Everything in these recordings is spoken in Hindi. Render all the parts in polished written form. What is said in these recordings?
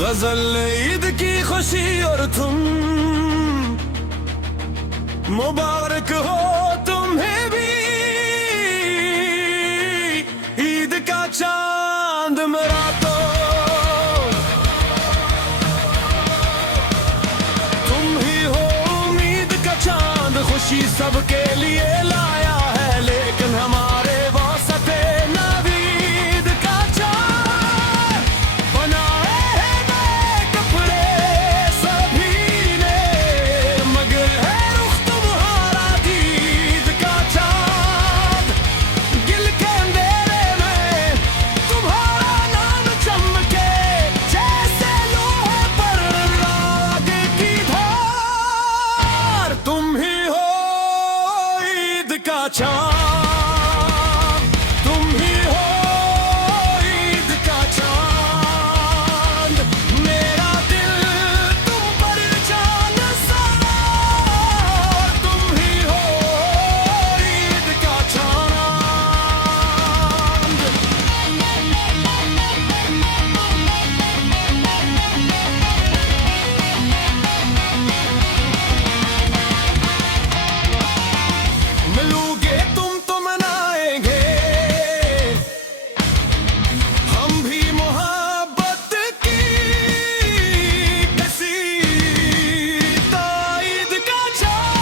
गजल ईद की खुशी और तुम मुबारक हो तुम्हें भी। ईद का चांद मेरा तो तुम ही हो, उम्मीद का चांद खुशी सबके लिए लाया है, लेकिन हमारे वास्ते नवीद का चांद बनाए हैं नए कपड़े सभी ने, मगर है रुख तुम्हारा दीद का चांद। गिल के अंधेरे में तुम्हारा नाम चमके, जैसे लोहे पर आग की धार। तुम ही हो ईद का चांद, तुम ही हो ईद का चांद। मेरा दिल तुम पर जान सार, तुम ही हो ईद का चांद। मिलोगे तुम तो मनाएंगे हम भी मोहब्बत की किसी ईद का चांद।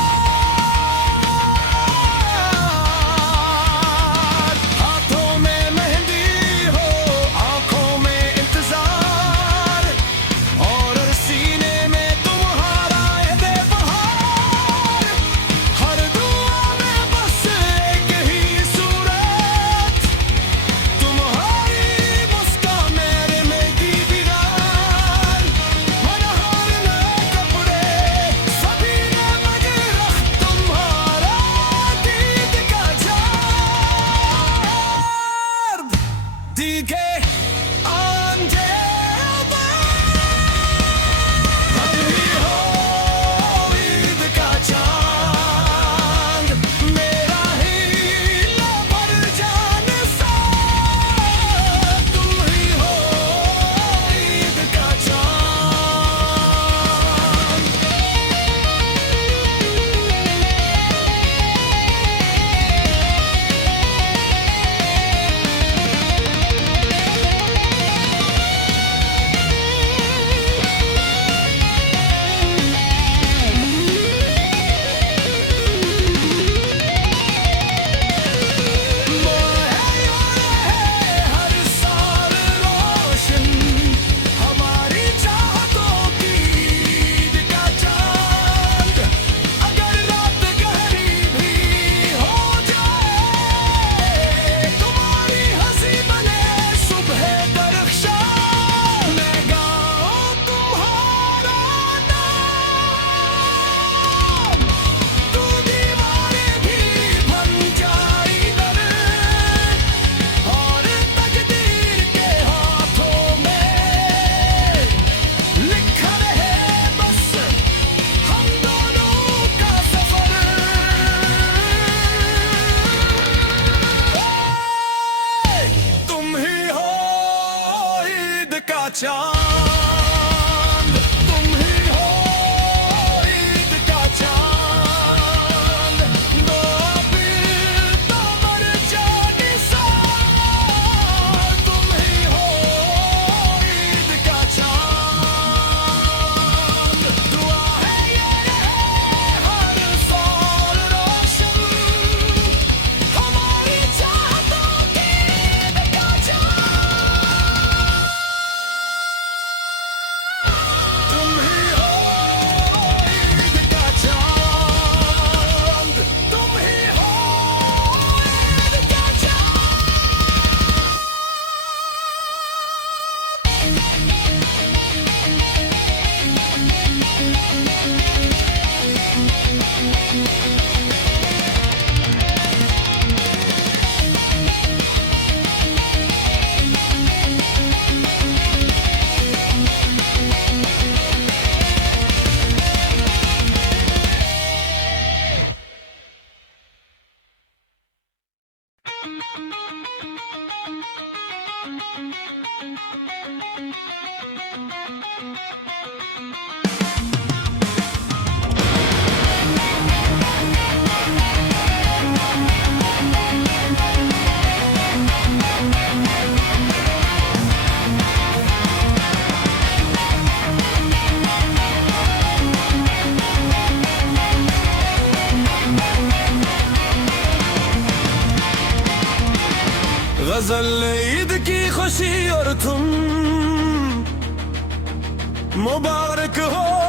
हाथों में मेहंदी हो, आंखों में इंतजार, और सीने में तुम्हारा ये बहार। हर दुआ में बस एक ही सूरत, तुम्हारी मुस्कान मेरे में की दीवार। मनहार नए कपड़े सभी ने, मगर तुम्हारा दीद का चांद। दीगे आंजे हम ही हो ईद का चांद। मेरा ही लबर जान सार, तुम ही हो ईद का चांद। हर साल रोशन हमारी चाहतों की ईद का चांद। अगर रात गहरी भी हो जाए, तुम्हारी हंसी बने सुबह दरख्शा। मैं गाऊं तुम्हारा नाम, तू दीवारें भी बन जाई दर, और तकदीर के हाथों में लिखा रहे बस हम दोनों का सफर। तुम ही हो ईद का चांद, तुम ही हो ईद का चांद। दो फिर तो मर जाने सार, तुम ही हो ईद का चांद। दुआ है ये रहे हर साल रोशन हमारी चाहतों की ईद का चांद। गजल ईद की खुशी और तुम मुबारक हो